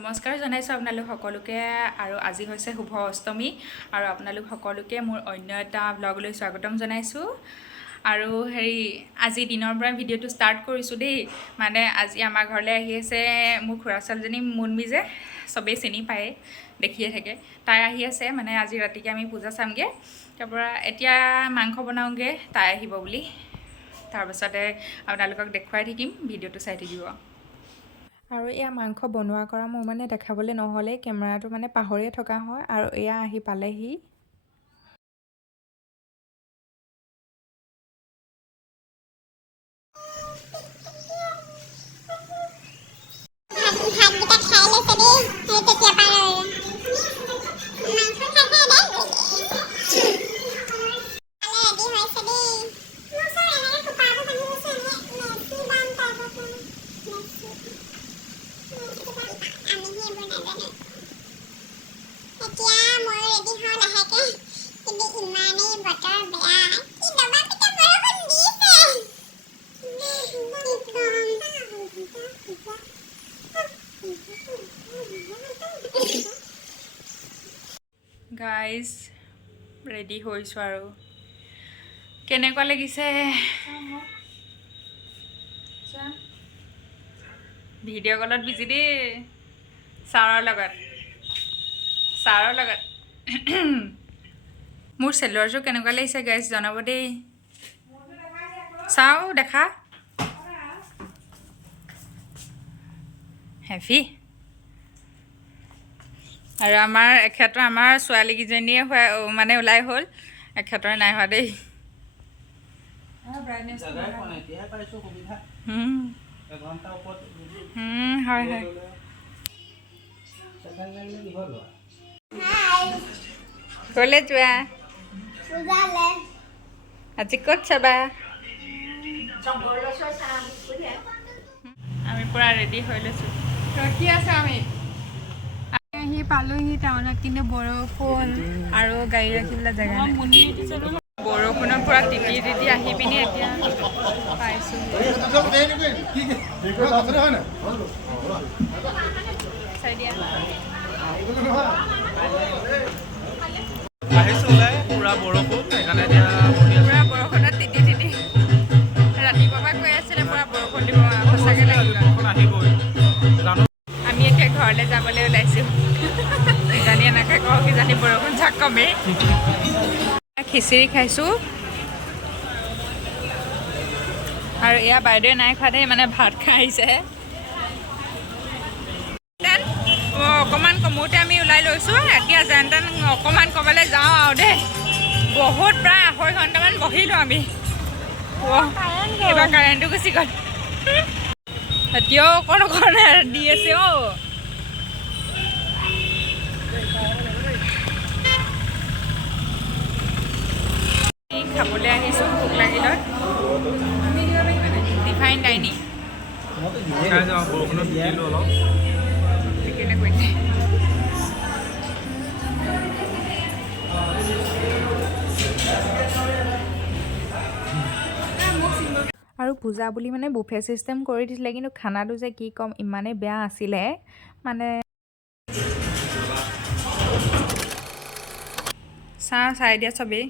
নমস্কাৰ জনাইছোঁ আপোনালোক সকলোকে আৰু আজি হৈছে শুভ অষ্টমী আৰু আপোনালোক সকলোকে মোৰ অন্য এটা ব্লগলৈ স্বাগতম জনাইছোঁ আৰু আজি দিনৰ পৰা ভিডিঅ'টো ষ্টাৰ্ট কৰিছোঁ দেই মানে আজি আমাৰ ঘৰলৈ আহি আছে মোৰ খুৰা ছোৱালীজনী মুনমি যে সবেই চিনি পায় দেখিয়ে থাকে তাই আহি আছে মানে আজি ৰাতিকে আমি পূজা চামগে তাৰপৰা এতিয়া মাংস বনাওঁগে তাই আহিব বুলি তাৰপিছতে আপোনালোকক দেখুৱাই থাকিম ভিডিঅ'টো চাই থাকিব আৰু এয়া মাংস বনোৱা কৰা মোৰ মানে দেখাবলৈ নহ'লে কেমেৰাটো মানে পাহৰিয়ে থকা হয় আৰু এয়া আহি পালেহি গাইজ ৰেডি হৈছোঁ আৰু কেনেকুৱা লাগিছে ভিডিঅ' কলত বিজি দেই ছাৰৰ লগত মোৰ চেলোৱাৰযোৰ কেনেকুৱা লাগিছে গাইজ জনাব দেই চাওঁ দেখা হেভি আৰু আমাৰ এখেতৰ আমাৰ ছোৱালীকেইজনীয়ে মানে ওলাই হ'ল এখেতৰ নাই হোৱা দেই হয় হয় ক'লে যোৱা আজি ক'ত চাবা আমি পূৰা ৰেডি হৈ লৈছোঁ ৰখি আছোঁ আমি আহি পালোহি টাউনত কিন্তু বৰষুণ আৰু গাড়ী ৰাখিবলৈ জেগা নাই বৰষুণত পূৰা তিতি আহি পিনি এতিয়া পাইছোঁ পুৰা বৰষুণ সেইকাৰণে পুৰা বৰষুণত তিতি ৰাতিপুৱাৰ পৰা কৈ আছিলে পুৰা বৰষুণ দিব সঁচাকৈ লাগিব আহিবই আমি এতিয়া ঘৰলৈ যাবলৈ ওলাইছোঁ কিজানি এনেকৈ কওঁ কিজানি বৰষুণ যাক কমেই খিচিৰি খাইছোঁ আৰু এয়া বাইদেৱে নাই খোৱা দেই মানে ভাত খাই আহিছেহে অকণমান কমোতে আমি ওলাই লৈছোঁ এতিয়া যেন তেন অকণমান ক'বলৈ যাওঁ আৰু দেই বহুত প্ৰায় 2.5 ঘণ্টামান বহিলোঁ আমি এইবাৰ কাৰেণ্টটো গুচি গ'ল এতিয়াও অকণ দি আছে খাবলৈ আহিছোঁ ভোক লাগিলত ডিভাইন ডাইনিং বৰষুণত দিলোঁ অলপ ঠিকেনে কৈছে আৰু পূজা বুলি মানে বুফে চিষ্টেম কৰি দিছিলে কিন্তু খানাটো যে কি ক'ম ইমানেই বেয়া আছিলে মানে চাই দিয়া চবেই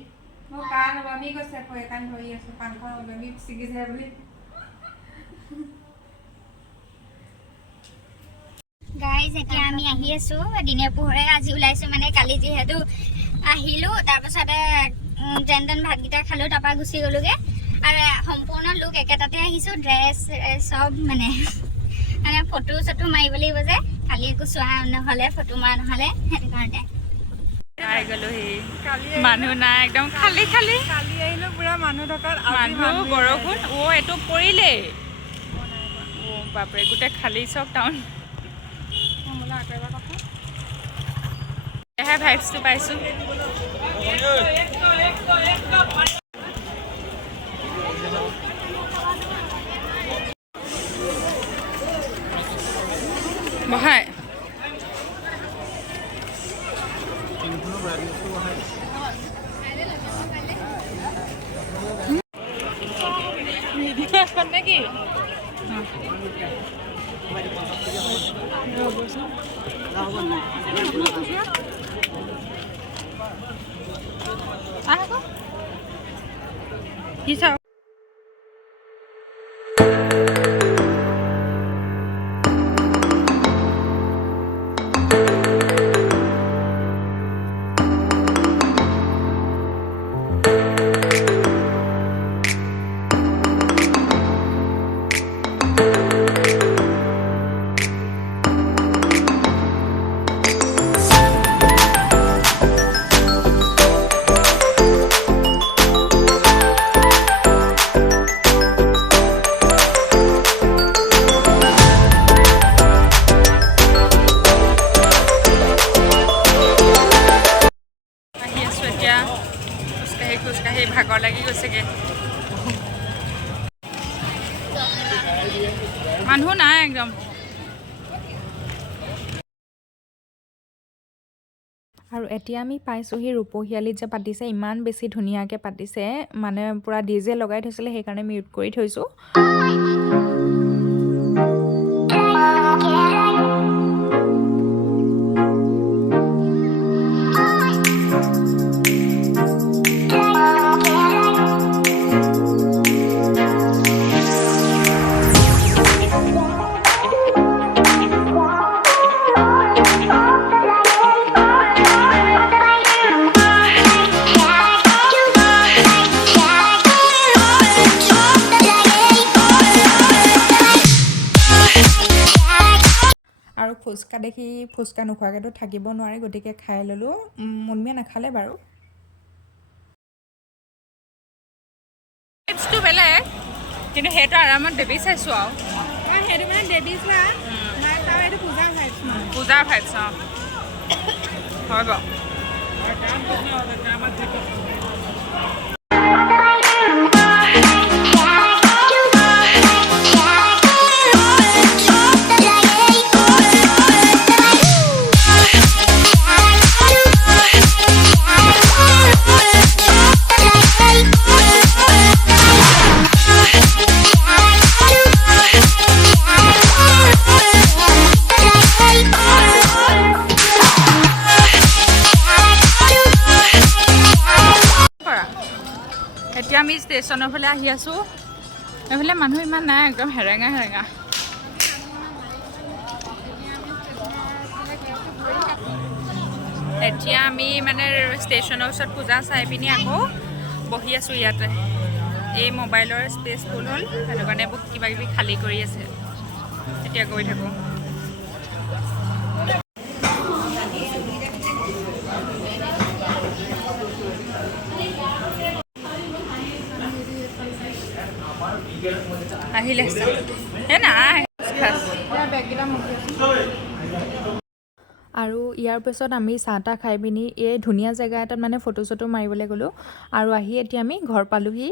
গাইজ এতিয়া আমি আহি আছো দিনে পোহৰে আজি ওলাইছো মানে কালি যিহেতু আহিলো তাৰপাছতে যেন তেন ভাতকেইটা খালো তাৰপৰা গুচি গ'লোগে আৰু সম্পূৰ্ণ লুক একেটাতে আহিছো ড্ৰেছ চব মানে ফটো চটো মাৰিব লাগিব যে কালি একো চোৱা নহ'লে ফটো মৰা নহ'লে সেইটো কাৰণে আহি গ'লোহি মানুহ নাই একদম খালী কালি আহিলো পুৰা মানুহ থকা মানুহ বৰষুণ এইটো পৰিলেই বাপৰে গোটেই খালী চব টাউন ভাইবছটো পাইছোঁ বহাই কি চাওঁ খোজকাঢ়ি ভাগৰ লাগি গৈছেগৈ মানুহ নাই একদম আৰু এতিয়া আমি পাইছোঁহি ৰূপহীয়ালিত যে পাতিছে ইমান বেছি ধুনীয়াকৈ পাতিছে মানে পূৰা ডিজে লগাই থৈছিলে সেইকাৰণে মিউট কৰি থৈছোঁ আৰু ফুচকা দেখি ফুচকা নোখোৱাকৈতো থাকিব নোৱাৰে গতিকে খাই ল'লোঁ মুনমিয়ে নাখালে বাৰু টিপছটো বেলেগ কিন্তু সেইটো আৰামত বেবী চাইছোঁ আৰু সেইটো মানে দেৱী চোৱা তাৰ এইটো পূজাৰ ভাইবছ মানে পূজাৰ ভাইবছ হয় বাৰু এতিয়া আমি ষ্টেচনৰ ফালে আহি আছোঁ এইফালে মানুহ ইমান নাই একদম হেৰেঙা হেৰেঙা এতিয়া আমি মানে ষ্টেচনৰ ওচৰত পূজা চাই পিনি আকৌ বহি আছোঁ ইয়াতে এই মোবাইলৰ স্পেচ ফুল হ'ল সেইটো কাৰণে বহুত কিবা কিবি খালী কৰি আছে এতিয়া গৈ থাকোঁ আহিলে হে নাই আৰু ইয়াৰ পিছত আমি চাহ তাহ খাই পিনি এই ধুনীয়া জেগা এটাত মানে ফটো চটো মাৰিবলৈ গ'লোঁ আৰু আহি এতিয়া আমি ঘৰ পালোহি